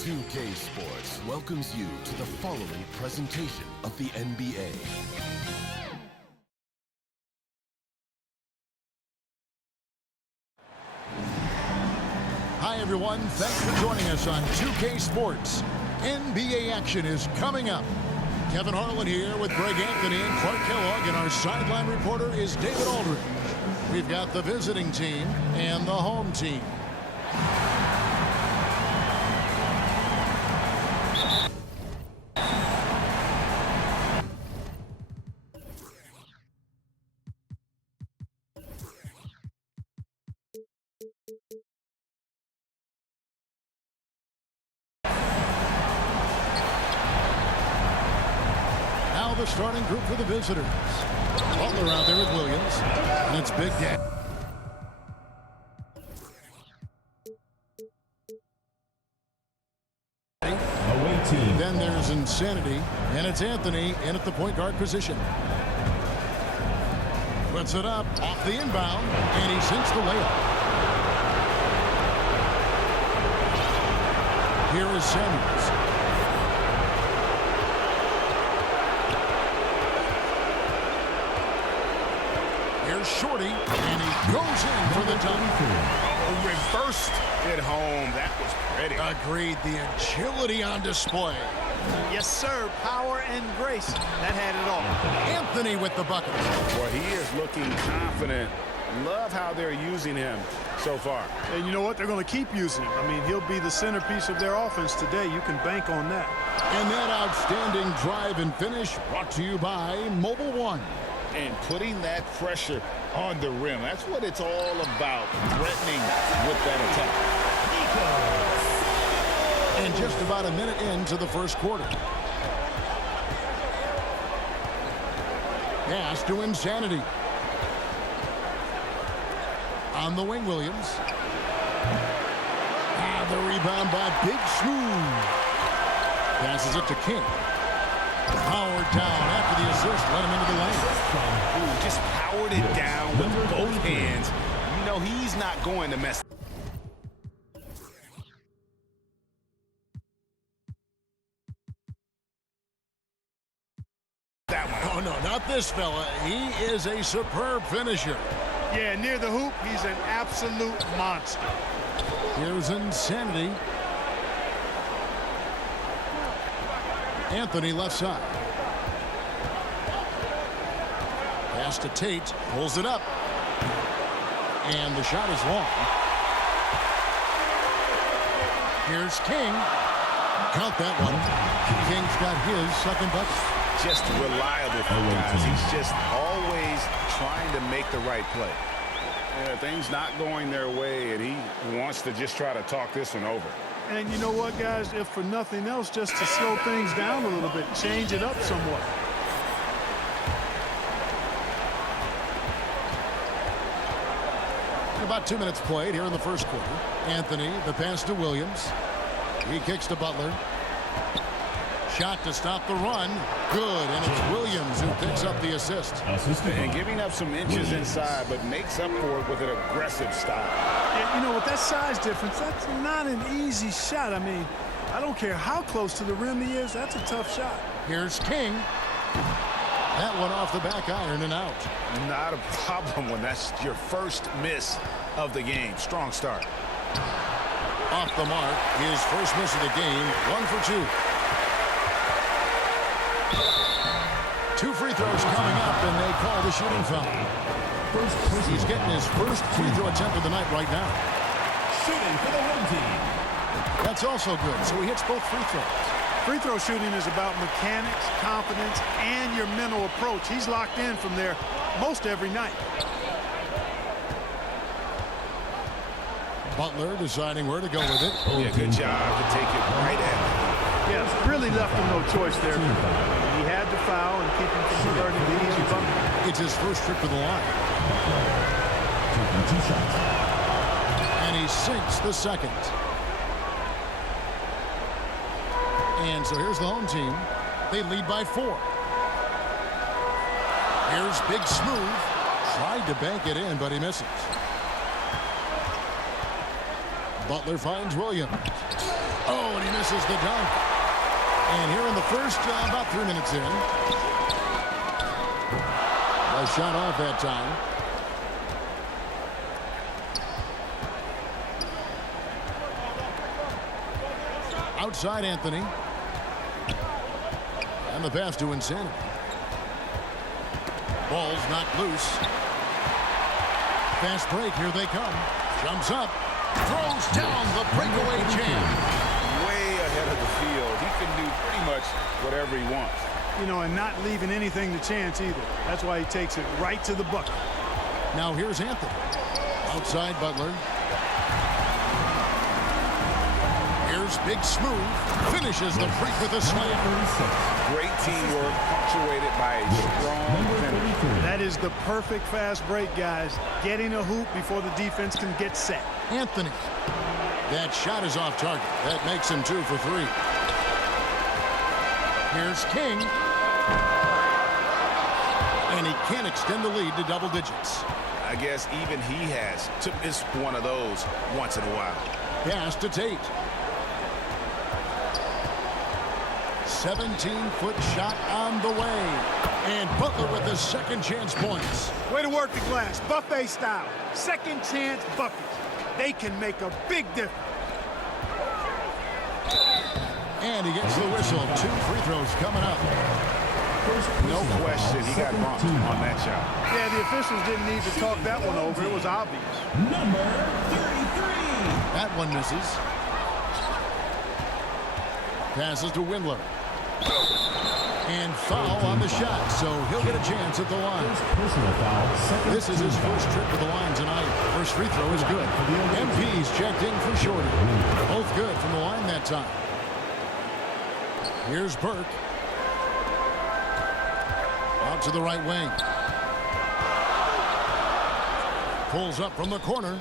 2K Sports welcomes you to the following presentation of the NBA. Hi everyone, thanks for joining us on 2K Sports. NBA action is coming up. Kevin Harlan here with Greg Anthony and Clark Kellogg, and our sideline reporter is David Aldridge. We've got the visiting team and the home team. The starting group for the visitors. Butler out there with Williams, and it's Big Dan. Away team. Then there's Insanity, and it's Anthony in at the point guard position. Puts it up off the inbound, and he sinks the layup. Here is Samuels. Here's Shorty, and he goes in for the dunk. Oh, reversed it home. That was pretty. Agreed. The agility on display. Yes, sir. Power and grace. That had it all. Anthony with the bucket. Well, he is looking confident. Love how they're using him so far. And you know what? They're going to keep using him. I mean, he'll be the centerpiece of their offense today. You can bank on that. And that outstanding drive and finish brought to you by Mobile One. And putting that pressure on the rim. That's what it's all about, threatening with that attack. And just about a minute into the first quarter. Pass to Insanity. On the wing, Williams. The rebound by Big Smooth. Passes it to King. Powered down after the assist, let him into the lane. Ooh, just powered it down with both hands. You know he's not going to mess. That one. Oh, no, not this fella. He is a superb finisher. Yeah, near the hoop, he's an absolute monster. Here's Insanity. Anthony left side. Pass to Tate. Pulls it up. And the shot is long. Here's King. Count that one. King's got his second bucket. Just reliable for guys. He's just always trying to make the right play. Yeah, things not going their way, and he wants to just try to talk this one over. And you know what, guys? If for nothing else, just to slow things down a little bit, change it up somewhat. About 2 minutes played here in the first quarter. Anthony, the pass to Williams. He kicks to Butler. Shot to stop the run. Good, and it's Williams who picks up the assist. And giving up some inches inside, but makes up for it with an aggressive style. And, you know, with that size difference, that's not an easy shot. I mean, I don't care how close to the rim he is. That's a tough shot. Here's King. That one off the back iron and out. Not a problem when that's your first miss of the game. Strong start. Off the mark, his first miss of the game, 1 for 2. 2 free throws coming up, and they call the shooting foul. He's getting his first free throw attempt of the night right now. Shooting for the home team. That's also good, so he hits both free throws. Free throw shooting is about mechanics, confidence, and your mental approach. He's locked in from there most every night. Butler deciding where to go with it. Yeah, good job to take it right at him. Yeah, really left him no choice there. He had to foul and keep him from converting the easy bucket. It's his first trip to the line. Taking 2 shots. And he sinks the second. And so here's the home team. They lead by 4. Here's Big Smooth. Tried to bank it in, but he misses. Butler finds Williams. Oh, and he misses. misses the dunk. And here in the first, about 3 minutes in. A shot off that time. Outside Anthony. And the pass to Insanity. Ball's not loose. Fast break, here they come. Jumps up. Throws down the breakaway jam. Way ahead of the field. He can do pretty much whatever he wants. You know, and not leaving anything to chance either. That's why he takes it right to the bucket. Now here's Anthony. Outside Butler. Here's Big Smooth. Finishes the break with a slam. Great teamwork punctuated by a strong finish. That is the perfect fast break, guys. Getting a hoop before the defense can get set. Anthony. That shot is off target. That makes him 2 for 3. Here's King. And he can't extend the lead to double digits. I guess even he has to miss one of those once in a while. Pass to Tate. 17-foot shot on the way. And Butler with the second chance points. Way to work the glass. Buffet style. Second chance buckets. They can make a big difference. And he gets the whistle. 2 free throws coming up. No question, he got bumped on that shot. Yeah, the officials didn't need to talk that one over. It was obvious. Number 33. That one misses. Passes to Windler. And foul on the shot, so he'll get a chance at the line. Personal foul. This is his first trip to the line tonight. First free throw is good. MP's checked in for Shorty. Both good from the line that time. Here's Burke. Out to the right wing. Pulls up from the corner.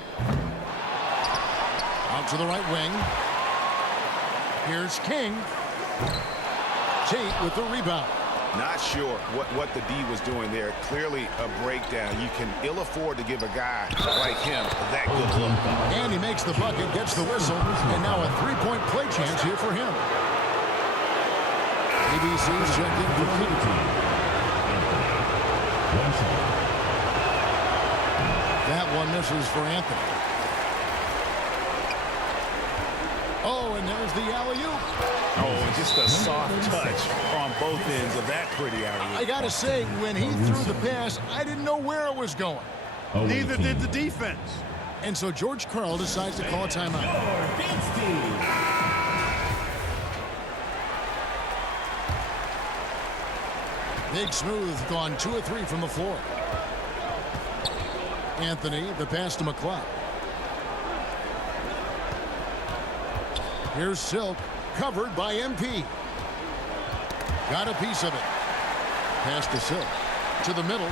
Out to the right wing. Here's King. Tate with the rebound. Not sure what the D was doing there. Clearly a breakdown. You can ill afford to give a guy like him that good look. And he makes the bucket, gets the whistle, and now a 3-point play chance here for him. ABC's checked in for King. That one misses for Anthony. Oh, and there's the alley-oop. Oh, and just a soft touch on both ends of that pretty alley-oop. I got to say, when he threw the pass, I didn't know where it was going. Neither did the defense. And so George Karl decides to call a timeout. Big Smooth gone 2 of 3 from the floor. Anthony, the pass to McCloud. Here's Silk, covered by MP. Got a piece of it. Pass to Silk. To the middle.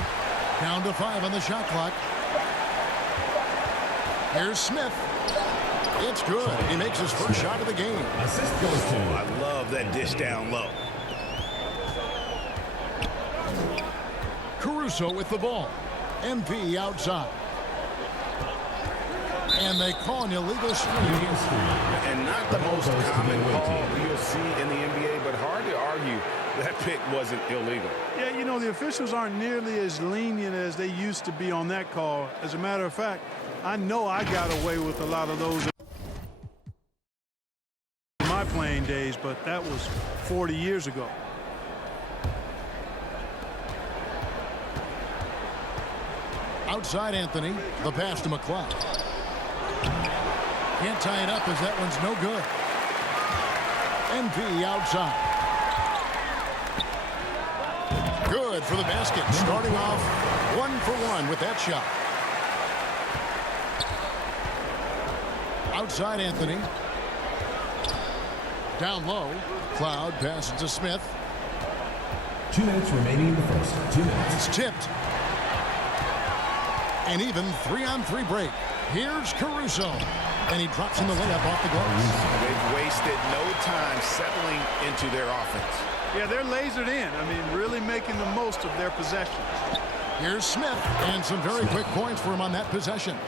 Down to 5 on the shot clock. Here's Smith. It's good. He makes his first shot of the game. Assist goes to. I love that dish down low. Caruso with the ball. MP outside. And they call an illegal screen. And not the most common call you'll see in the NBA, but hard to argue that pick wasn't illegal. Yeah, you know, the officials aren't nearly as lenient as they used to be on that call. As a matter of fact, I know I got away with a lot of those in my playing days, but that was 40 years ago. Outside Anthony, the pass to McCloud. Can't tie it up as that one's no good. MP outside. Good for the basket. Starting off 1 for 1 with that shot. Outside Anthony. Down low. Cloud passes to Smith. 2 minutes remaining in the first. 2 minutes. It's tipped. An even 3-on-3 break. Here's Caruso. And he drops in the layup off the glass. They've wasted no time settling into their offense. Yeah, they're lasered in. I mean, really making the most of their possessions. Here's Smith. And some very quick points for him on that possession.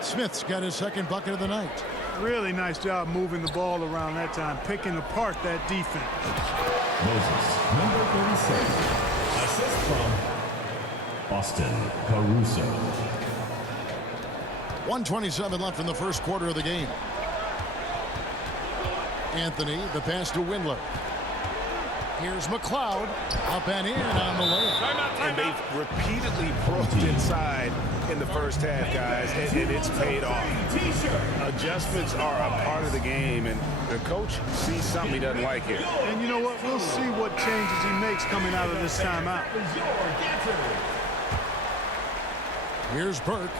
Smith's got his second bucket of the night. Really nice job moving the ball around that time, picking apart that defense. Moses, number 36. Assist from Austin Caruso. 1:27 left in the first quarter of the game. Anthony, the pass to Windler. Here's McLeod, up and in on the layup. And they've repeatedly broke inside in the first half, guys, and it's paid off. Adjustments are a part of the game, and the coach sees something he doesn't like here. And you know what? We'll see what changes he makes coming out of this timeout. Here's Burke.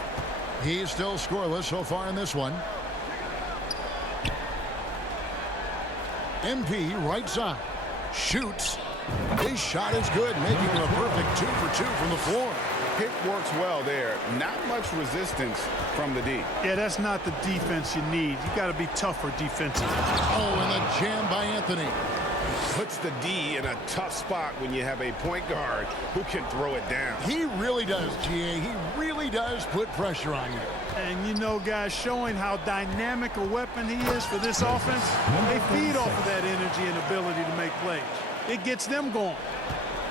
He's still scoreless so far in this one. MP right side. Shoots. His shot is good, making it a perfect 2 for 2 from the floor. Pick works well there. Not much resistance from the D. Yeah, that's not the defense you need. You got to be tougher defensively. Oh, and the jam by Anthony. Puts the D in a tough spot when you have a point guard who can throw it down. He really does, GA. He really does put pressure on you. And you know, guys, showing how dynamic a weapon he is for this offense, they feed off of that energy and ability to make plays. It gets them going.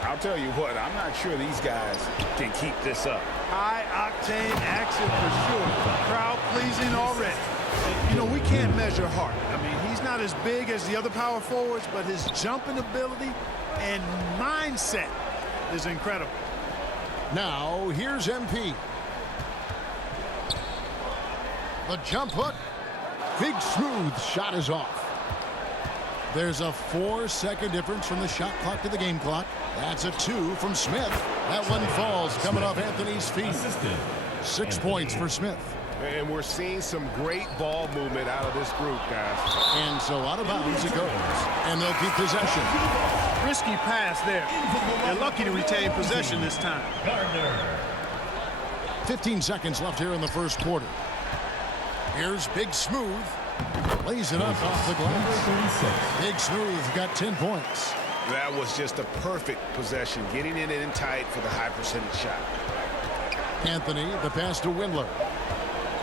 I'll tell you what, I'm not sure these guys can keep this up. High-octane action for sure. Crowd-pleasing already. And, you know, we can't measure heart. I mean, he's not as big as the other power forwards, but his jumping ability and mindset is incredible. Now, here's MP. The jump hook. Big smooth shot is off. There's a 4-second difference from the shot clock to the game clock. That's a 2 from Smith. That one falls coming off Anthony's feet. 6 points for Smith. And we're seeing some great ball movement out of this group, guys. And so out of bounds it goes. And they'll keep possession. Risky pass there. They're lucky to retain possession this time. 15 seconds left here in the first quarter. Here's Big Smooth. Lays it up off the glass. Big Smooth got 10 points. That was just a perfect possession, getting it in tight for the high percentage shot. Anthony, the pass to Windler.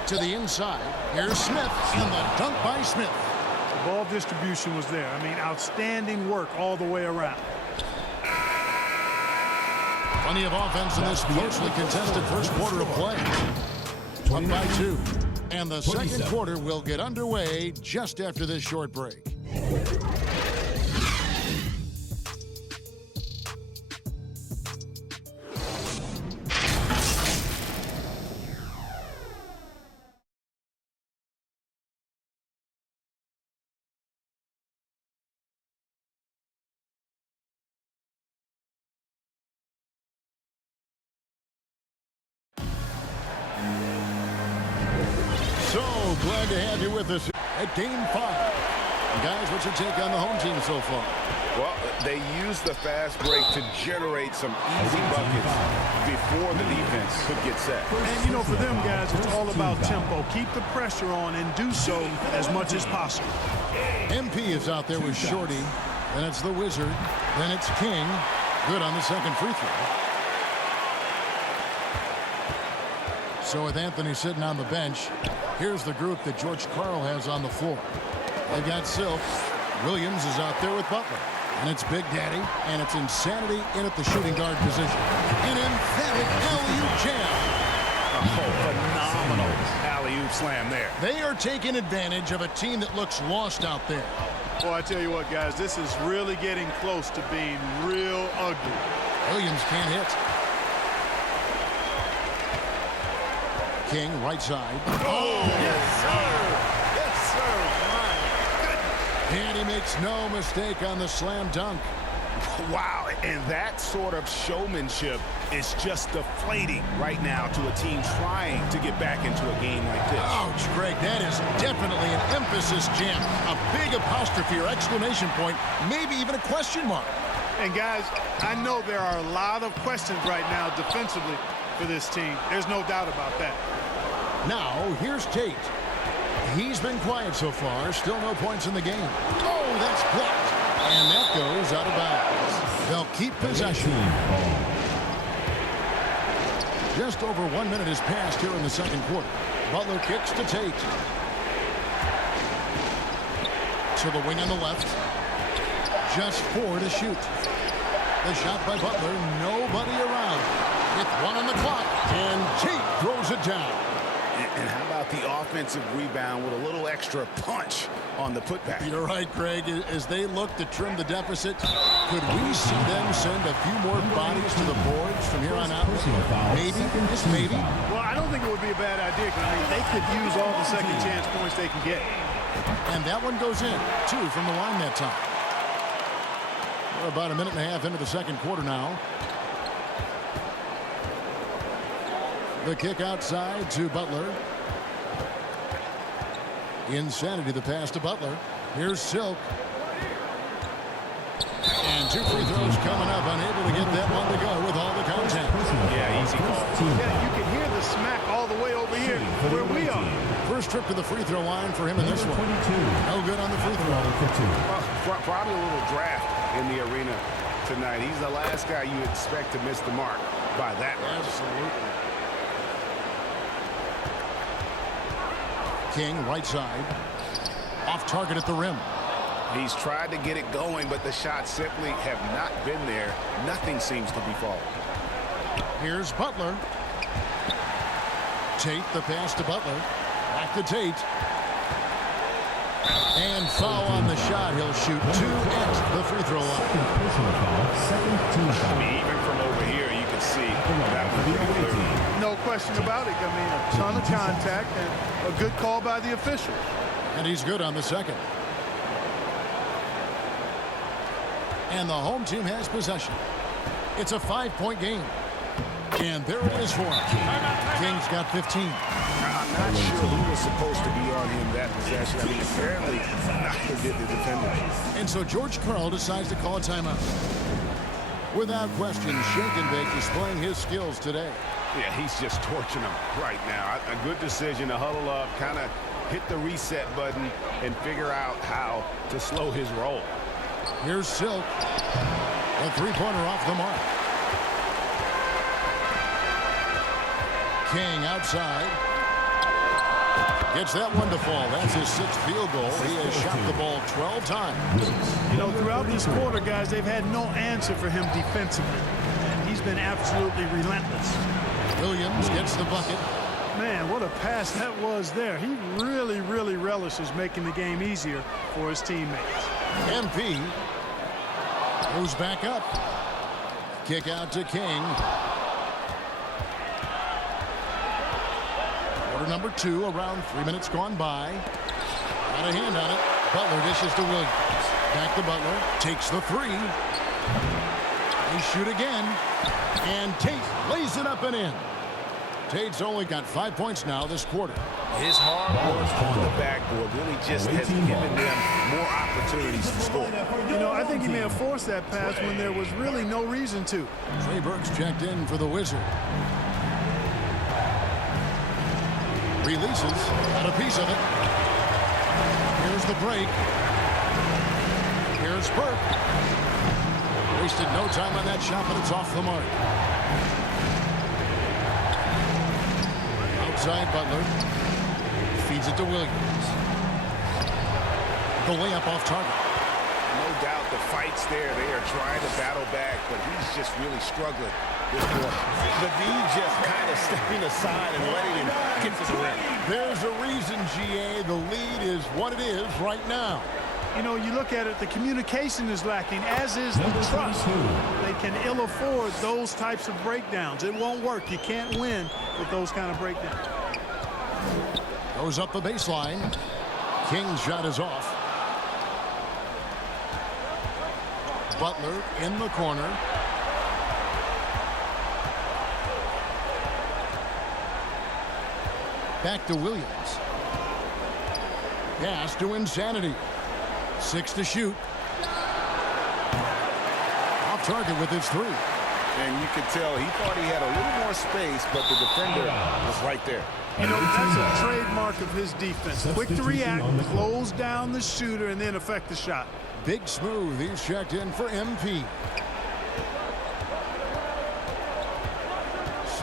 To the inside. Here's Smith, and the dunk by Smith. The ball distribution was there. I mean, outstanding work all the way around. Plenty of offense in this closely contested first quarter of play. Up by 2. And the second quarter will get underway just after this short break. So glad to have you with us at Game 5. Guys, what's your take on the home team so far? Well, they used the fast break to generate some easy buckets before the defense could get set. And, you know, for them guys, it's all about tempo. Keep the pressure on and do so as much as possible. MP is out there with Shorty. Then it's the Wizard. Then it's King. Good on the second free throw. So with Anthony sitting on the bench, here's the group that George Karl has on the floor. They've got Silk. Williams is out there with Butler. And it's Big Daddy, and it's Insanity in at the shooting guard position. An emphatic alley-oop jam. Phenomenal alley-oop slam there. They are taking advantage of a team that looks lost out there. Well, I tell you what, guys, this is really getting close to being real ugly. Williams can't hit. King, right side. Oh, yes, sir. Yes, sir. My goodness. And he makes no mistake on the slam dunk. Wow, and that sort of showmanship is just deflating right now to a team trying to get back into a game like this. Ouch, Greg, that is definitely an emphasis jam. A big apostrophe or exclamation point, maybe even a question mark. And, guys, I know there are a lot of questions right now defensively for this team. There's no doubt about that. Now, here's Tate. He's been quiet so far. Still no points in the game. Oh, that's blocked. And that goes out of bounds. They'll keep possession. Just over 1 minute has passed here in the second quarter. Butler kicks to Tate. to the wing on the left. Just 4 to shoot. The shot by Butler. Nobody around. With 1 on the clock. And Tate throws it down. And how about the offensive rebound with a little extra punch on the putback? You're right, Craig. As they look to trim the deficit, could we see them send a few more bodies to the boards from here on out? Maybe, just maybe. Well, I don't think it would be a bad idea, because I mean, they could use all the second chance points they can get. And that one goes in. 2 from the line that time. We're about a minute and a half into the second quarter now. The kick outside to Butler. Insanity, the pass to Butler. Here's Silk. And 2 free throws coming up. Unable to get that one to go with all the contact. Yeah, easy call. Yeah, you can hear the smack all the way over here where we are. First trip to the free throw line for him in this one. No good on the free throw. Probably a little draft in the arena tonight. He's the last guy you expect to miss the mark by that much. Absolutely. King, right side. Off target at the rim. He's tried to get it going, but the shots simply have not been there. Nothing seems to be falling. Here's Butler. Tate, the pass to Butler. Back to Tate. And foul on the shot. He'll shoot 2 at the free throw line. I mean, even from over here, you can see that would be clear. No question about it. I mean, a ton of contact and a good call by the officials. And he's good on the second. And the home team has possession. It's a 5-point game. And there it is for him. King's got 15. I'm not sure who was supposed to be on him that possession. I mean, apparently neither did the defender. And so George Karl decides to call a timeout. Without question, Shake and Bake displaying his skills today. Yeah, he's just torching them right now. A good decision to huddle up, kind of hit the reset button, and figure out how to slow his roll. Here's Silk. A three-pointer off the mark. King outside. Gets that one to fall. That's his 6th field goal. He has shot the ball 12 times. You know, throughout this quarter, guys, they've had no answer for him defensively. And he's been absolutely relentless. Williams gets the bucket. Man, what a pass that was there. He really, really relishes making the game easier for his teammates. MP goes back up. Kick out to King. Quarter number 2, around 3 minutes gone by. Got a hand on it. Butler dishes to Williams. Back to Butler. Takes the 3. They shoot again. And Tate lays it up and in. Tate's only got 5 points now this quarter. His hard work on the backboard really just has given them more opportunities to score. You know, I think he may have forced that pass when there was really no reason to. Trey Burks checked in for the Wizard. Releases. Got a piece of it. Here's the break. Here's Burke. Wasted no time on that shot, but it's off the mark. Outside Butler. Feeds it to Williams. The layup off target. No doubt the fight's there. They are trying to battle back, but he's just really struggling this quarter. The D just kind of stepping aside and letting him get to the rim. There's a reason, GA. The lead is what it is right now. You know, you look at it, the communication is lacking, as is the trust. They can ill afford those types of breakdowns. It won't work. You can't win with those kind of breakdowns. Goes up the baseline. King's shot is off. Butler in the corner. Back to Williams. Pass to Insanity. 6 to shoot. Off target with his 3. And you could tell he thought he had a little more space, but the defender was right there. You know, that's a trademark of his defense. Quick to react, close down the shooter, and then affect the shot. Big Smooth, he's checked in for MP.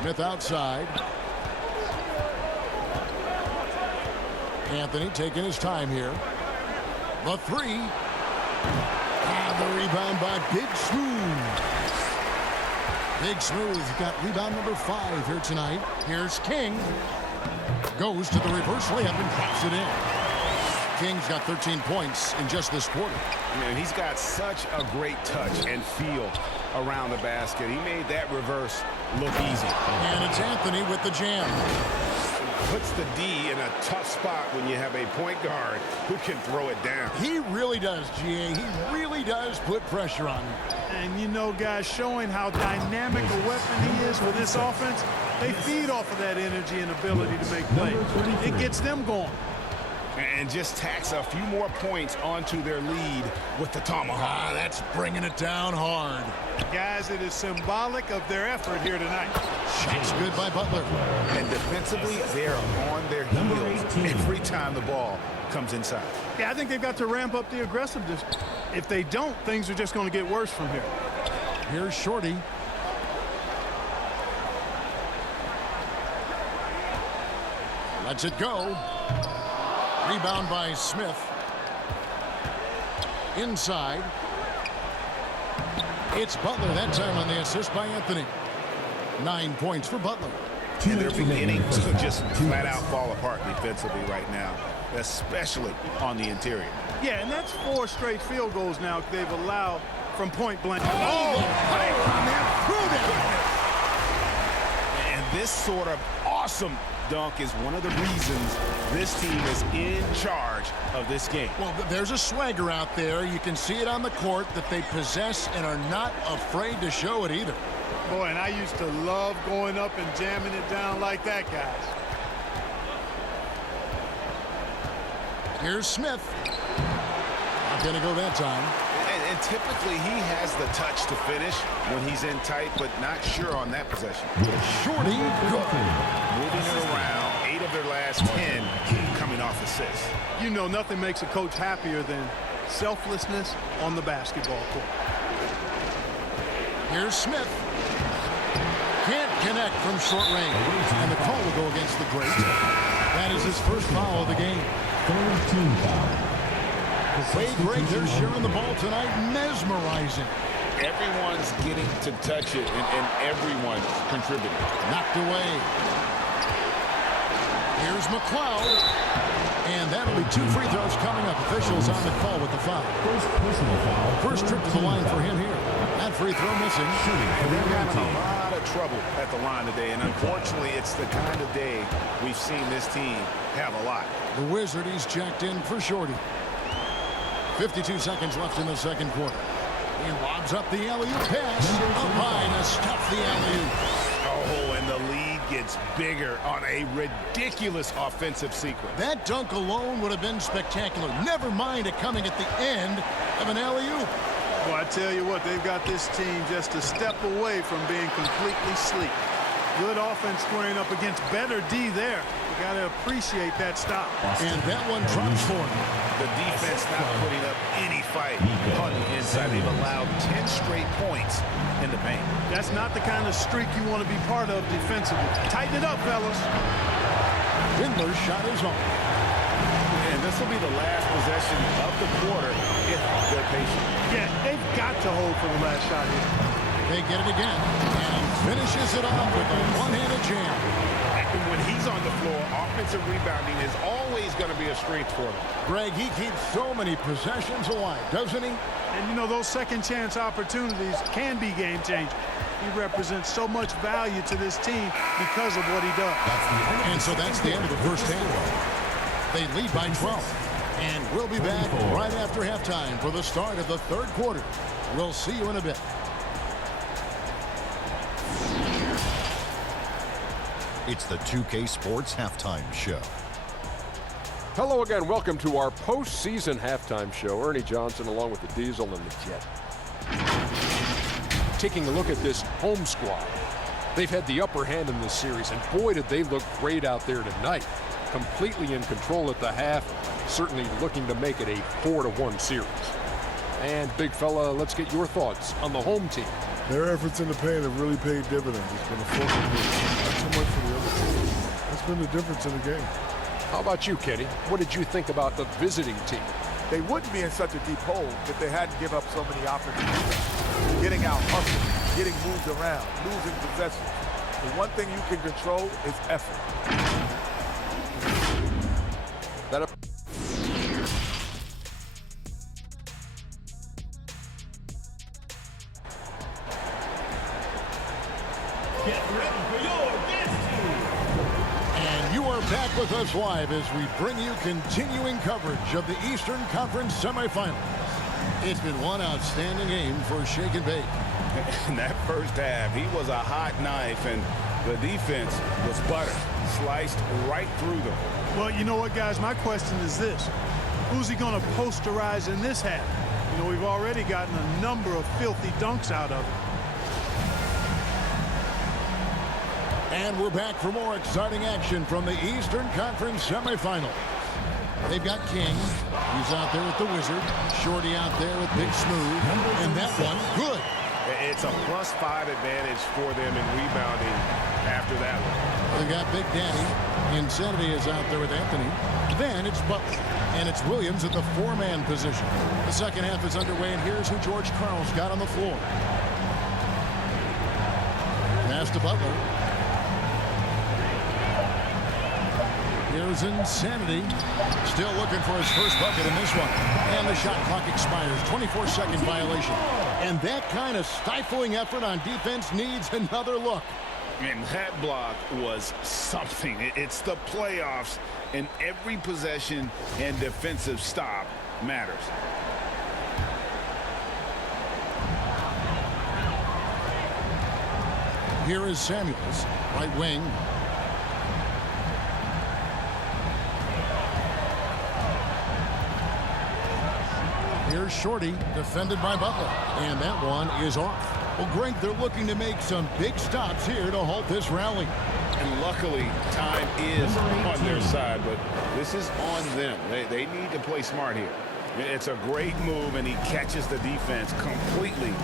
Smith outside. Anthony taking his time here. The three. And the rebound by Big Smooth. Big Smooth got rebound number 5 here tonight. Here's King. Goes to the reverse layup and drops it in. King's got 13 points in just this quarter. Man, he's got such a great touch and feel around the basket. He made that reverse look easy. And it's Anthony with the jam. Puts the D in a tough spot when you have a point guard who can throw it down. He really does, GA. He really does put pressure on him. And you know, guys, showing how dynamic a weapon he is for this offense, they feed off of that energy and ability to make plays. It gets them going. And just tacks a few more points onto their lead with the tomahawk. That's bringing it down hard. Guys, it is symbolic of their effort here tonight. Shot's good by Butler. And defensively, they're on their heels every time the ball comes inside. Yeah, I think they've got to ramp up the aggressiveness. If they don't, things are just going to get worse from here. Here's Shorty. Lets it go. Rebound by Smith. Inside. It's Butler that time on the assist by Anthony. 9 points for Butler. And they're beginning to just flat out fall apart defensively right now, especially on the interior. Yeah, and that's 4 straight field goals now they've allowed from point blank. And this sort of awesome dunk is one of the reasons this team is in charge of this game. Well, there's a swagger out there. You can see it on the court that they possess and are not afraid to show it either. Boy, and I used to love going up and jamming it down like that, guys. Here's Smith. Not going to go that time. And typically he has the touch to finish when he's in tight, but not sure on that possession. Shorty, good. Moving it around, 8 of their last 10 coming off assists. You know, nothing makes a coach happier than selflessness on the basketball court. Here's Smith. Can't connect from short range. And the call will go against the great. That is his first foul of the game. Team foul. Wade Gray, they're sharing the ball tonight. Mesmerizing. Everyone's getting to touch it, and everyone's contributing. Knocked away. Here's McLeod. And that'll be 2 free throws coming up. Officials on the call with the foul. First personal foul. First trip to the line for him here. That free throw missing. And they're having a lot of trouble at the line today, and unfortunately, it's the kind of day we've seen this team have a lot. The Wizard, he's checked in for Shorty. 52 seconds left in the second quarter. He lobs up the alley-oop pass. Up high to stuff the alley-oop. Oh, and the lead gets bigger on a ridiculous offensive sequence. That dunk alone would have been spectacular. Never mind it coming at the end of an alley-oop. Well, I tell you what, they've got this team just a step away from being completely sleek. Good offense squaring up against better D there. You got to appreciate that stop. And that one drops for him. The defense not putting up any fight on the inside. They've allowed 10 straight points in the paint. That's not the kind of streak you want to be part of defensively. Tighten it up, fellas. Windler's shot is on. And this will be the last possession of the quarter if they're patient. Yeah, they've got to hold for the last shot here. They get it again. And finishes it off with a one-handed jam. And when he's on the floor, offensive rebounding is always going to be a strength for him. Greg, he keeps so many possessions alive, doesn't he? And, you know, those second-chance opportunities can be game-changing. He represents so much value to this team because of what he does. And so that's the end of the first half. They lead by 12. And we'll be back right after halftime for the start of the third quarter. We'll see you in a bit. It's the 2K Sports Halftime Show. Hello again. Welcome to our postseason halftime show. Ernie Johnson along with the Diesel and the Jet. Taking a look at this home squad. They've had the upper hand in this series, and boy, did they look great out there tonight. Completely in control at the half, certainly looking to make it a 4-1 series. And big fella, let's get your thoughts on the home team. Their efforts in the paint have really paid dividends. It's been a focal point. Not so much for the other team. That's been the difference in the game. How about you, Kenny? What did you think about the visiting team? they wouldn't be in such a deep hole if they hadn't give up so many opportunities. Getting out, hustling, getting moved around, losing possessions. The one thing you can control is effort. And you are back with us live as we bring you continuing coverage of the Eastern Conference semifinals. It's been one outstanding game for Shake and Bake. In that first half, he was a hot knife, and the defense was butter, sliced right through them. Well, you know what, guys? My question is this. Who's he going to posterize in this half? You know, we've already gotten a number of filthy dunks out of it. And we're back for more exciting action from the Eastern Conference semifinals. They've got King. He's out there with the Wizard. Shorty out there with Big Smooth. And that one, good. It's a +5 advantage for them in rebounding after that one. They've got Big Daddy. Insanity is out there with Anthony. Then it's Butler. And it's Williams at the 4-man position. The second half is underway, and here's who George Karl's got on the floor. Pass to Butler. Here's Insanity. Still looking for his first bucket in this one. And the shot clock expires. 24-second violation. And that kind of stifling effort on defense needs another look. And that block was something. It's the playoffs, and every possession and defensive stop matters. Here is Samuels, right wing. Here's Shorty, defended by Butler. And that one is off. Well, Greg, they're looking to make some big stops here to halt this rally. And luckily, time is on their side, but this is on them. They need to play smart here. It's a great move, and he catches the defense completely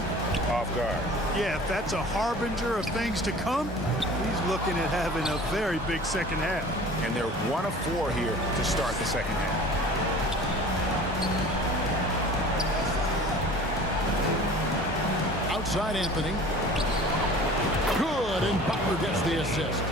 off guard. Yeah, if that's a harbinger of things to come, he's looking at having a very big second half. And they're 1 of 4 here to start the second half. Outside Anthony. Good, and Butler gets the assist.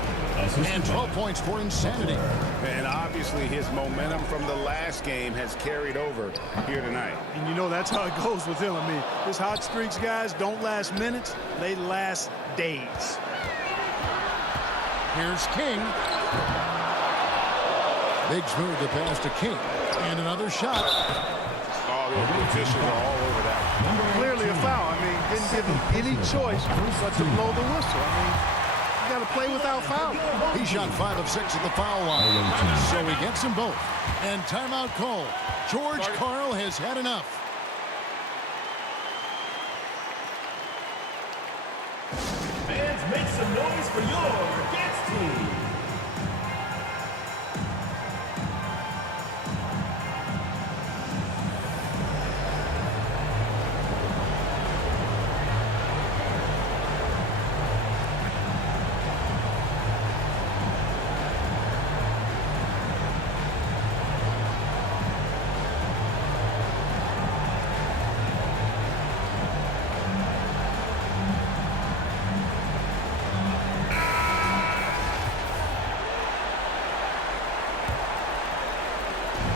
And 12 points for Insanity. And obviously his momentum from the last game has carried over here tonight. And you know that's how it goes with him. I mean, his hot streaks, guys, don't last minutes. They last days. Here's King. Big Smooth to pass to King. And another shot. Oh, the officials are all over that. Clearly a foul. I mean, didn't give him any choice but to blow the whistle. I mean, you got to play without foul. He shot 5 of 6 at the foul line. So he gets them both. And timeout call. George Karl has had enough. Fans, make some noise for your Gets team.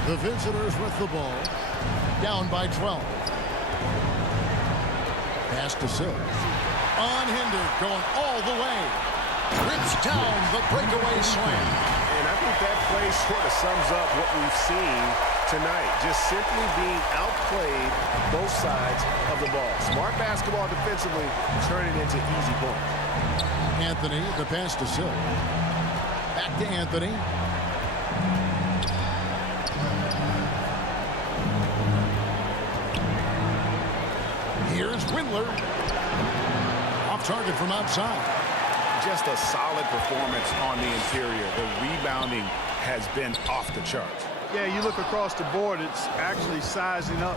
The visitors with the ball. Down by 12. Pass to Sills. Unhindered, going all the way. Rips down the breakaway slam. And I think that play sort of sums up what we've seen tonight. Just simply being outplayed both sides of the ball. Smart basketball defensively, turning into easy points. Anthony, the pass to Sills. Back to Anthony. Here's Windler. Off target from outside. Just a solid performance on the interior. The rebounding has been off the charts. Yeah, you look across the board, it's actually sizing up,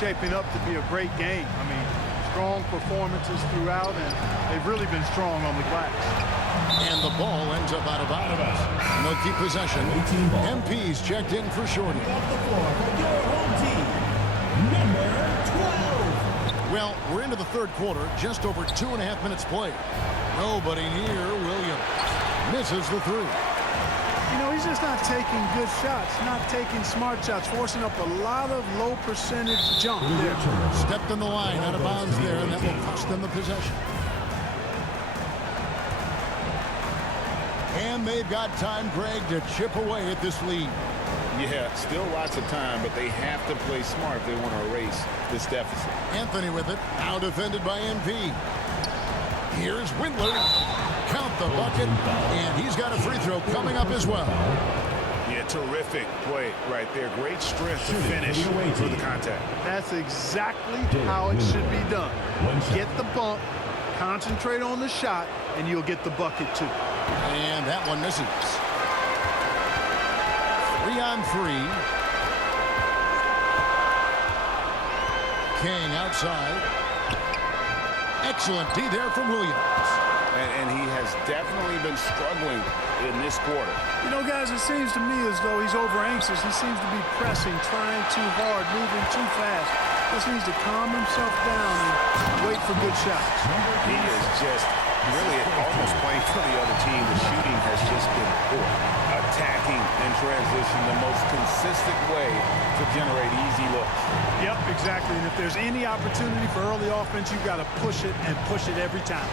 shaping up to be a great game. I mean, strong performances throughout, and they've really been strong on the glass. And the ball ends up out of bounds. No keep possession. MP's checked in for Shorty. Off the floor for your home team. Well, we're into the third quarter, just over 2.5 minutes played. Nobody near Williams. Misses the three. You know, he's just not taking good shots, not taking smart shots, forcing up a lot of low percentage jump there. Stepped in the line, out of bounds there, and that will cost them the possession. And they've got time, Greg, to chip away at this lead. Yeah, still lots of time, but they have to play smart if they want to erase this deficit. Anthony with it, now defended by MP. Here's Windler. Count the bucket, and he's got a free throw coming up as well. Yeah, terrific play right there. Great strength to finish through the contact. That's exactly how it should be done. Get the bump, concentrate on the shot, and you'll get the bucket too. And that one misses. 3-on-3. King outside. Excellent D there from Williams. And he has definitely been struggling in this quarter. You know, guys, it seems to me as though he's over anxious. He seems to be pressing, trying too hard, moving too fast. Just needs to calm himself down and wait for good shots. He is just really almost playing for the other team. The shooting has just been poor. Attacking in transition, the most consistent way to generate easy looks. Yep, exactly. And if there's any opportunity for early offense, you've got to push it and push it every time.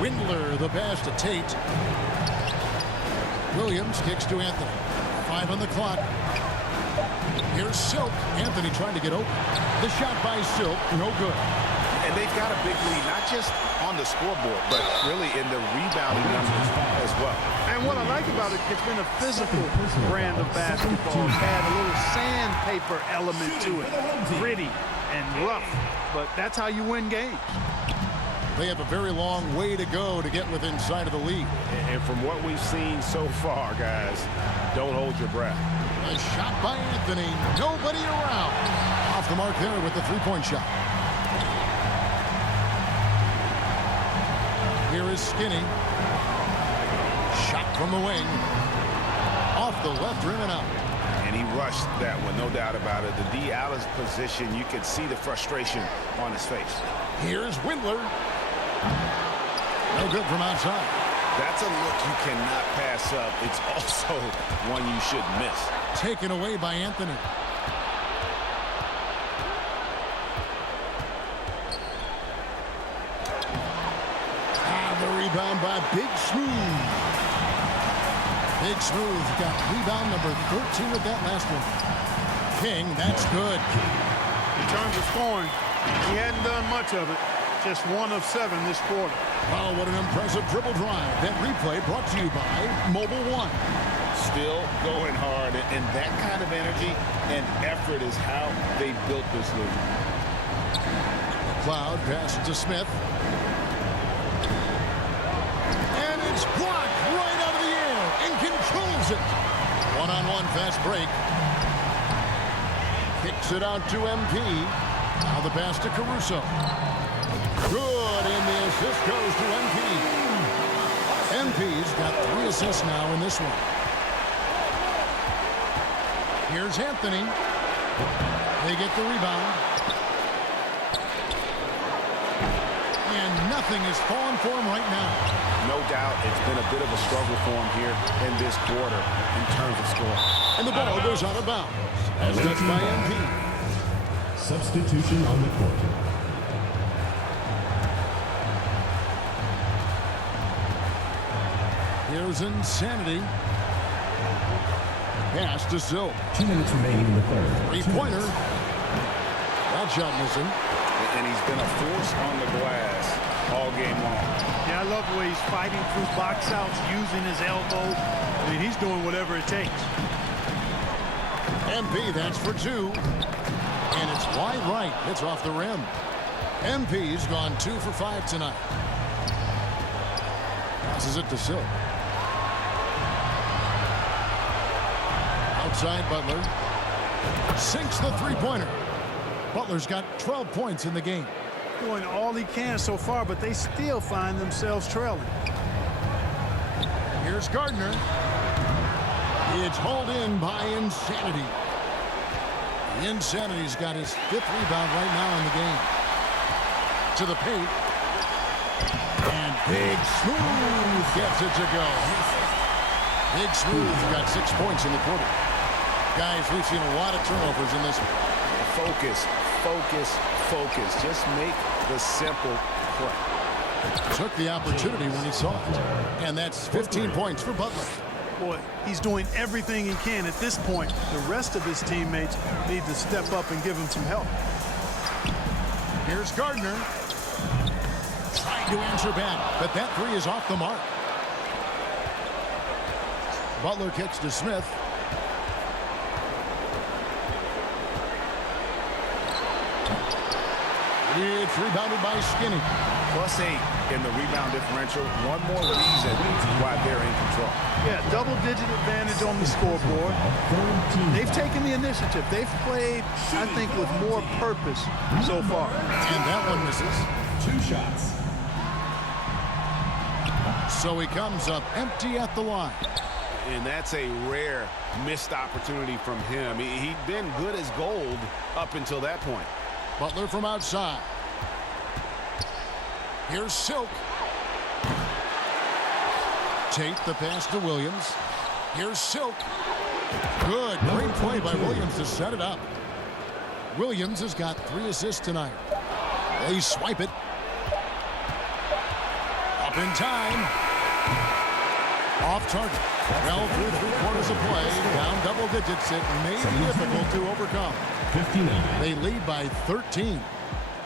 Windler, the pass to Tate. Williams kicks to Anthony. 5 on the clock. Here's Silk. Anthony trying to get open. The shot by Silk, no good. And they've got a big lead, not just on the scoreboard, but really in the rebounding numbers as well. And what I like about it, it's been a physical brand of basketball. It's had a little sandpaper element to it. Gritty and rough, but that's how you win games. They have a very long way to go to get within sight of the lead. And from what we've seen so far, guys, don't hold your breath. A shot by Anthony. Nobody around. Off the mark there with the three-point shot. Here is Skinny. Shot from the wing. Off the left rim and out. And he rushed that one, no doubt about it. The D. Allen's position, you could see the frustration on his face. Here's Windler. No good from outside. That's a look you cannot pass up. It's also one you should miss. Taken away by Anthony. The rebound by Big Smooth. Big Smooth got rebound number 13 with that last one. King, that's good. In terms of scoring, he hadn't done much of it. Just 1 of 7 this quarter. Oh, what an impressive dribble drive. That replay brought to you by Mobile One. Still going hard, and that kind of energy and effort is how they built this league. Cloud passes to Smith. And it's blocked right out of the air and controls it. One-on-one fast break. Kicks it out to MP. Now the pass to Caruso. Good, and the assist goes to MP. MP's got 3 assists now in this one. Here's Anthony. They get the rebound. And nothing is falling for him right now. No doubt it's been a bit of a struggle for him here in this quarter in terms of scoring. And the ball goes out of bounds. As touched by MP. Substitution on the court. Here's Insanity. Pass to Silk. 2 minutes remaining in the third. Three-pointer. That shot missing. And he's been a force on the glass all game long. Yeah, I love the way he's fighting through box outs, using his elbow. I mean, he's doing whatever it takes. MP, that's for 2. And it's wide right. It's off the rim. MP's gone 2 for 5 tonight. Passes it to Silk. Outside Butler. Sinks the three-pointer. Butler's got 12 points in the game. Doing all he can so far, but they still find themselves trailing. Here's Gardner. It's hauled in by Insanity. Insanity's got his 5th rebound right now in the game. into the paint. And Big Smooth gets it to go. Big Smooth got 6 points in the quarter. Guys, we've seen a lot of turnovers in this one. Focus, focus, focus. Just make the simple play. Took the opportunity when he saw it. And that's 15 points for Butler. Boy, he's doing everything he can at this point. The rest of his teammates need to step up and give him some help. Here's Gardner. Trying to answer back, but that three is off the mark. Butler kicks to Smith. It's rebounded by Skinny. +8 in the rebound differential. One more reason why they're in control. Yeah, double-digit advantage on the scoreboard. They've taken the initiative. They've played, I think, with more purpose so far. And that one misses. 2 shots. So he comes up empty at the line. And that's a rare missed opportunity from him. He'd been good as gold up until that point. Butler from outside. Here's Silk. Tate the pass to Williams. Here's Silk. Good. Great play by Williams to set it up. Williams has got 3 assists tonight. They swipe it. Up in time. Off target. Well, through 3 quarters of play, down double digits, it may be difficult to overcome. 59. They lead by 13.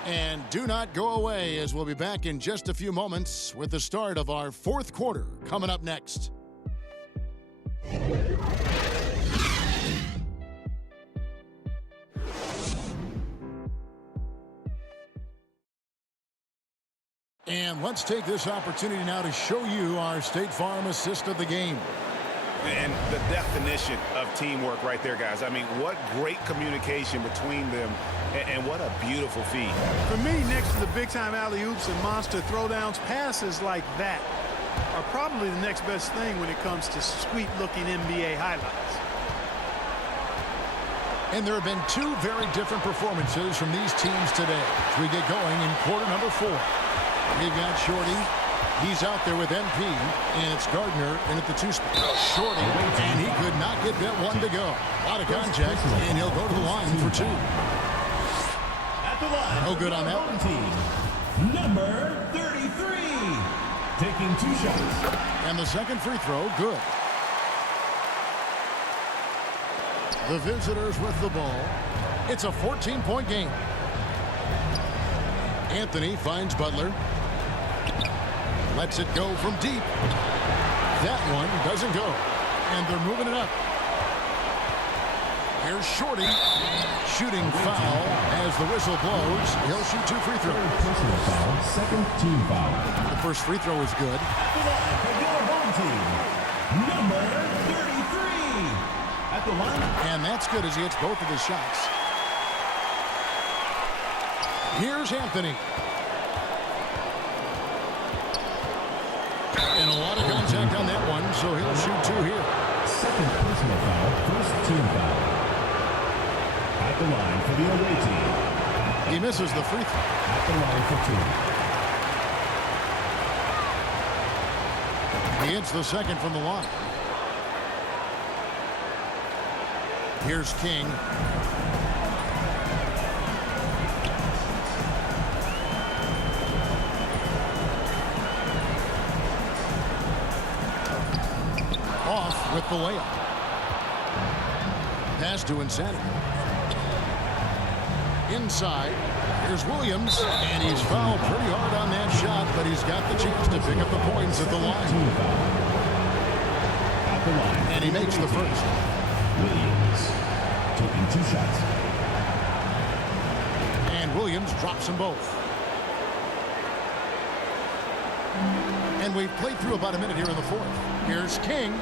And do not go away, as we'll be back in just a few moments with the start of our 4th quarter coming up next. And let's take this opportunity now to show you our State Farm assist of the game. And the definition of teamwork right there, guys. I mean, what great communication between them, and what a beautiful feed. For me, next to the big-time alley-oops and monster throwdowns, passes like that are probably the next best thing when it comes to sweet-looking NBA highlights. And there have been 2 very different performances from these teams today as we get going in quarter number 4. We've got Shorty. He's out there with MP, and it's Gardner in at the 2 spot. Shorty, and he could not get that one to go. A lot of contact, and he'll go to the line for 2. At the line. No good on that one. Team. Number 33. Taking 2 shots. And the second free throw, good. The visitors with the ball. It's a 14-point game. Anthony finds Butler. Lets it go from deep. That one doesn't go. And they're moving it up. Here's Shorty. Shooting foul as the whistle blows. He'll shoot 2 free throws. Personal foul, second team foul. The first free throw is good. At the line for your home team. Number 33. At the line. And that's good as he hits both of his shots. Here's Anthony. And a lot of contact on that one, so he'll shoot 2 here. Second personal foul, first team foul. At the line for the away team. He misses the free throw. At the line for 2. He hits the second from the line. Here's King. Off with the layup. Pass to Insanity. Inside. Here's Williams, and he's fouled pretty hard on that shot, but he's got the chance to pick up the points at the line. And he makes the first. Williams taking 2 shots. And Williams drops them both. And we've played through about a minute here in the 4th. Here's King,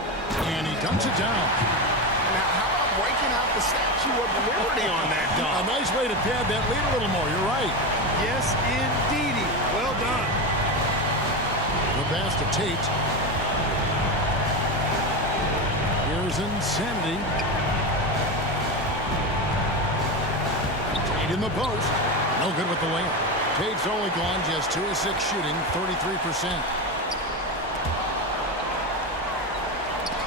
and he dunks it down. Now, how about breaking out the Statue of Liberty on that dunk? A nice way to pad that lead a little more. You're right. Yes, indeedy. Well done. The pass to Tate. Here's Insanity. Tate in the post. No good with the layup. Tate's only gone just 2 of 6 shooting, 33%.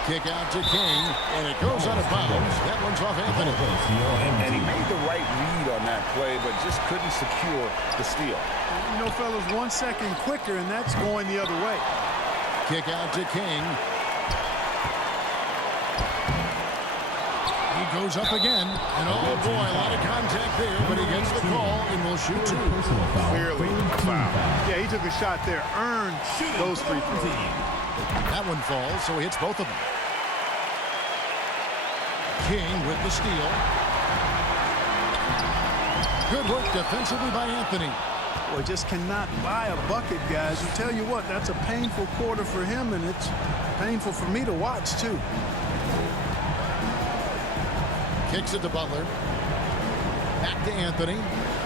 Kick out to King, and it goes out of bounds. That one's off Anthony. And he made the right read on that play, but just couldn't secure the steal. You know, fellas, 1 second quicker, and that's going the other way. Kick out to King. He goes up again, and oh boy, a lot of contact there, but he gets the call and will shoot 2. Clearly a foul. Yeah, he took a shot there, earned those free throws. That one falls, so he hits both of them. King with the steal. Good work defensively by Anthony. Boy, just cannot buy a bucket, guys. I tell you what, that's a painful quarter for him, and it's painful for me to watch, too. Kicks it to Butler. Back to Anthony.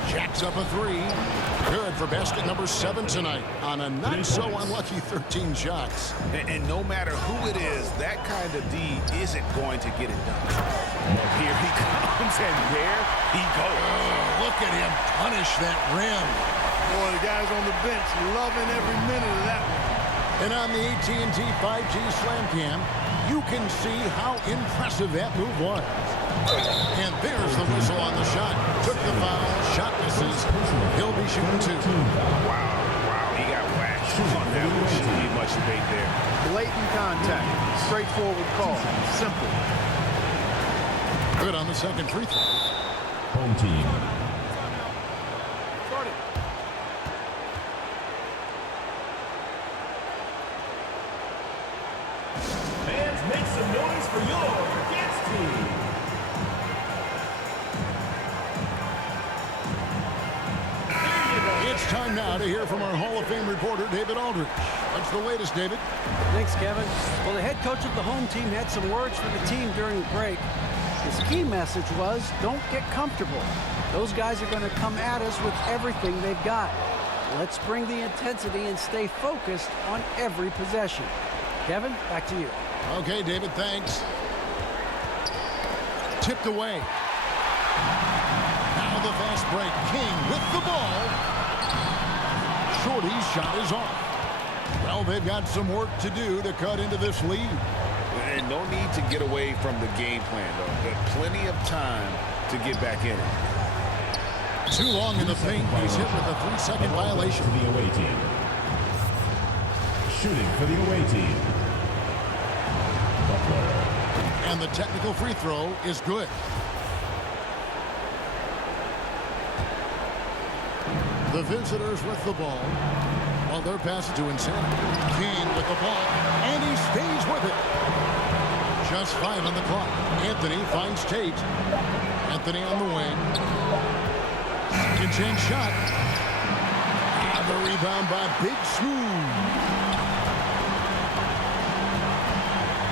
Jacks up a 3. Good for basket number 7 tonight on a not-so-unlucky 13 shots. And no matter who it is, that kind of D isn't going to get it done. Here he comes, and there he goes. Oh, look at him punish that rim. Boy, the guys on the bench loving every minute of that one. And on the AT&T 5G Slam Cam, you can see how impressive that move was. And there's the whistle on the shot. Took the foul. Shot misses. He'll be shooting 2. Wow, he got whacked on that one. Shouldn't be much debate there. Blatant contact. Straightforward call. Simple. Good on the second free throw. Home team. Fans, make some noise for your Flakes team. It's time now to hear from our Hall of Fame reporter, David Aldridge. What's the latest, David? Thanks, Kevin. Well, the head coach of the home team had some words for the team during the break. His key message was, don't get comfortable. Those guys are going to come at us with everything they've got. Let's bring the intensity and stay focused on every possession. Kevin, back to you. Okay, David, thanks. Tipped away. Now the fast break. King with the ball. Shorty's shot is off. Well, they've got some work to do to cut into this lead. And no need to get away from the game plan, though. There's plenty of time to get back in it. Too long in the paint. He's hit with a 3-second violation. For the away team. Shooting for the away team. Butler. And the technical free throw is good. The visitors with the ball. Well, their pass to Insanity. King with the ball, and he stays with it. Just 5 on the clock. Anthony finds Tate. Anthony on the wing. Second chance shot. And the rebound by Big Smooth.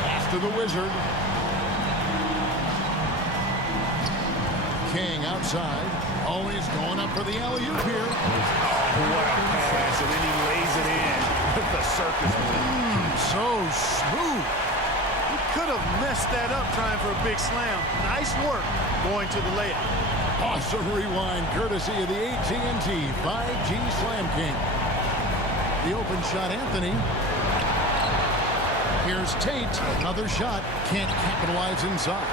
Pass to the Wizard. King outside. Always going up for the alley-oop here. Oh, what a pass, and then he lays it in with the circus move. So smooth. He could have messed that up trying for a big slam. Nice work going to the layup. Awesome rewind, courtesy of the AT&T 5G Slam King. The open shot, Anthony. Here's Tate. Another shot. Can't capitalize inside.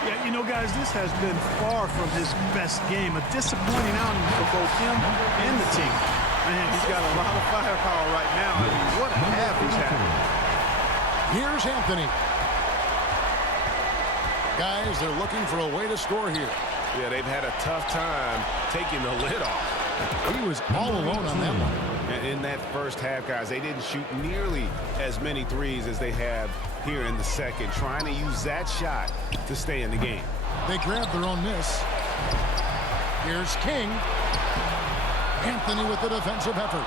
Yeah, you know, guys, this has been far from his best game. A disappointing outing for both him and the team. Man, he's got a lot of firepower right now. I mean, what a half he's had. Here's Anthony. Guys, they're looking for a way to score here. Yeah, they've had a tough time taking the lid off. He was all alone on that one. In that first half, guys, they didn't shoot nearly as many threes as they have here in the second, trying to use that shot to stay in the game. They grabbed their own miss. Here's King. Anthony with the defensive effort.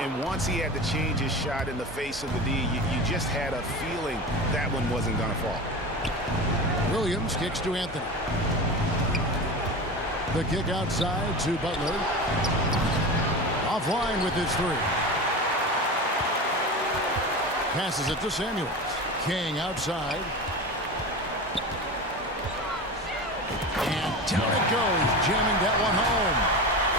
And once he had to change his shot in the face of the D, you just had a feeling that one wasn't going to fall. Williams kicks to Anthony. The kick outside to Butler. Offline with his 3. Passes it to Samuels. King outside. And down it goes, jamming that one home.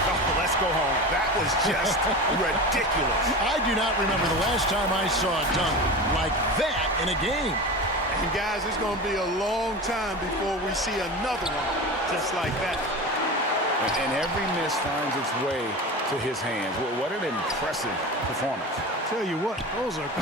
Oh, let's go home. That was just ridiculous. I do not remember the last time I saw a dunk like that in a game. And guys, it's going to be a long time before we see another one just like that. And every miss finds its way to his hands. Well, what an impressive performance. Tell you what, those are... I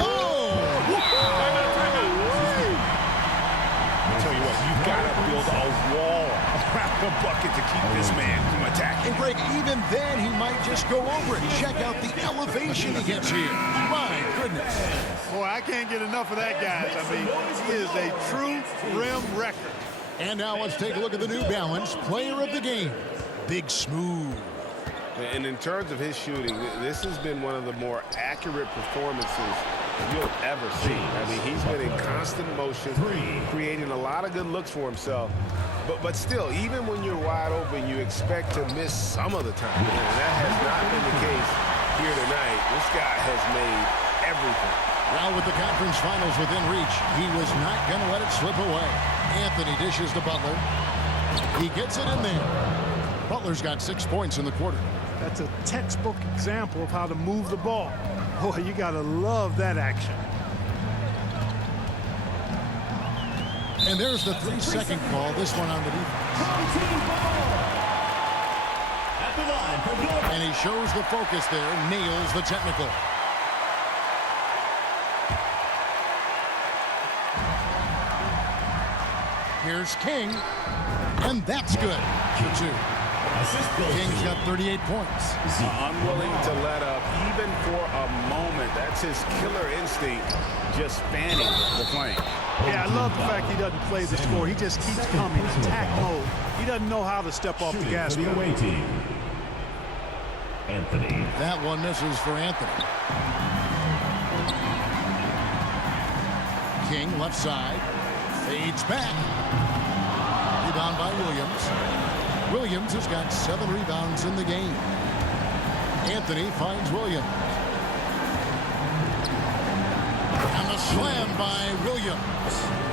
tell you what, you've got to build a wall around the bucket to keep this man from attacking. And Greg, even then, he might just go over it. Check out the elevation he gets here. My goodness. Boy, I can't get enough of that, guys. I mean, he is a true rim wrecker. And now let's take a look at the New Balance Player of the Game, Big Smooth. And in terms of his shooting, this has been one of the more accurate performances you'll ever see. I mean, he's been in constant motion, creating a lot of good looks for himself. But still, even when you're wide open, you expect to miss some of the time. And that has not been the case here tonight. This guy has made everything. Now with the conference finals within reach, he was not going to let it slip away. Anthony dishes to Butler. He gets it in there. Butler's got 6 points in the quarter. That's a textbook example of how to move the ball. Boy, you got to love that action. And there's the 3-second call, this one on the defense. And he shows the focus there, nails the technical. Here's King, and that's good for 2. King's got 38 points. Unwilling to let up even for a moment. That's his killer instinct, just fanning the flame. Yeah, I love the fact he doesn't play the score. He just keeps coming, attack mode. He doesn't know how to step off the gas. The away team. Anthony. That one misses for Anthony. King left side, fades back. Rebound by Williams. Williams has got 7 rebounds in the game. Anthony finds Williams. And the slam by Williams.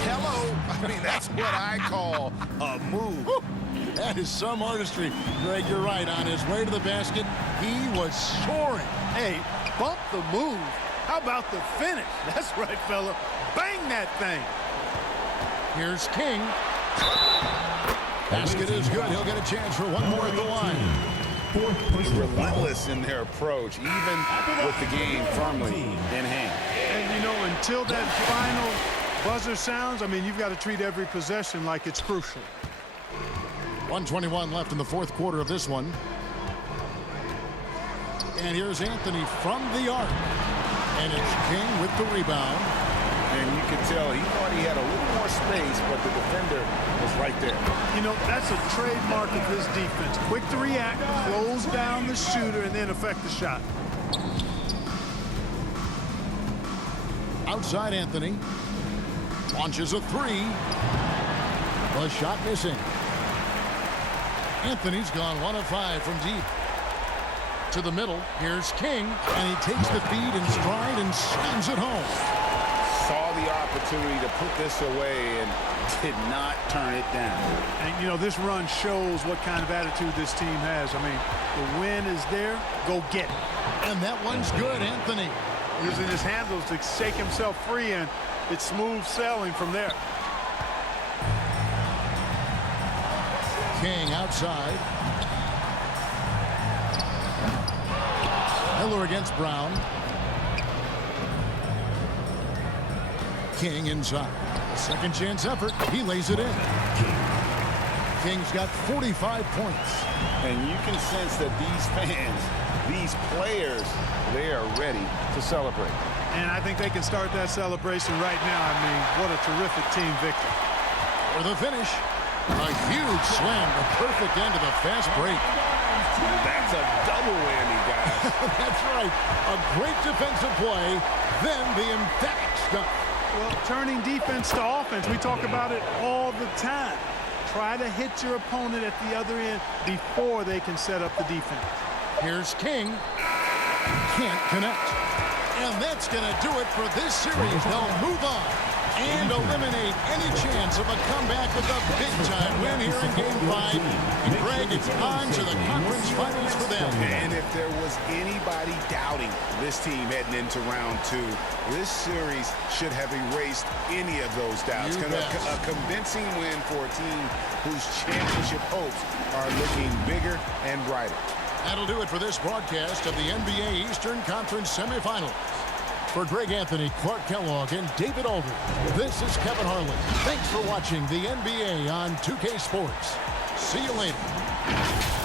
Hello. I mean, that's what I call a move. Woo. That is some artistry. Greg, you're right. On his way to the basket, he was soaring. Hey, bump the move. How about the finish? That's right, fella. Bang that thing. Here's King. Basket is good. He'll get a chance for one more at the line. Relentless in their approach, even with the game firmly in hand. And, you know, until that final buzzer sounds, I mean, you've got to treat every possession like it's crucial. 1:21 left in the fourth quarter of this one. And here's Anthony from the arc. And it's King with the rebound. And you can tell he thought he had a little more space, but the defender was right there. You know, that's a trademark of his defense. Quick to react, close down the shooter, and then affect the shot. Outside Anthony. Launches a 3. The shot missing. Anthony's gone 1 of 5 from deep. To the middle. Here's King. And he takes the feed in stride and slams it home. Saw the opportunity to put this away and did not turn it down. And, you know, this run shows what kind of attitude this team has. I mean, the win is there. Go get it. And that one's good, Anthony. Using his handles to shake himself free, and it's smooth sailing from there. King outside. Miller against Brown. King inside. A second chance effort. He lays it in. King's got 45 points. And you can sense that these fans, these players, they are ready to celebrate. And I think they can start that celebration right now. I mean, what a terrific team victory. For the finish, a huge slam, the perfect end of the fast break. That's a double whammy, guys. That's right. A great defensive play, then the emphatic stuff. Well, turning defense to offense, we talk about it all the time. Try to hit your opponent at the other end before they can set up the defense. Here's King. Can't connect. And that's going to do it for this series. They'll move on and eliminate any chance of a comeback with a big-time win here in Game 5. And Greg, it's on to the conference finals for them. And if there was anybody doubting this team heading into round 2, this series should have erased any of those doubts. A convincing win for a team whose championship hopes are looking bigger and brighter. That'll do it for this broadcast of the NBA Eastern Conference semifinals. For Greg Anthony, Clark Kellogg, and David Aldridge, this is Kevin Harlan. Thanks for watching the NBA on 2K Sports. See you later.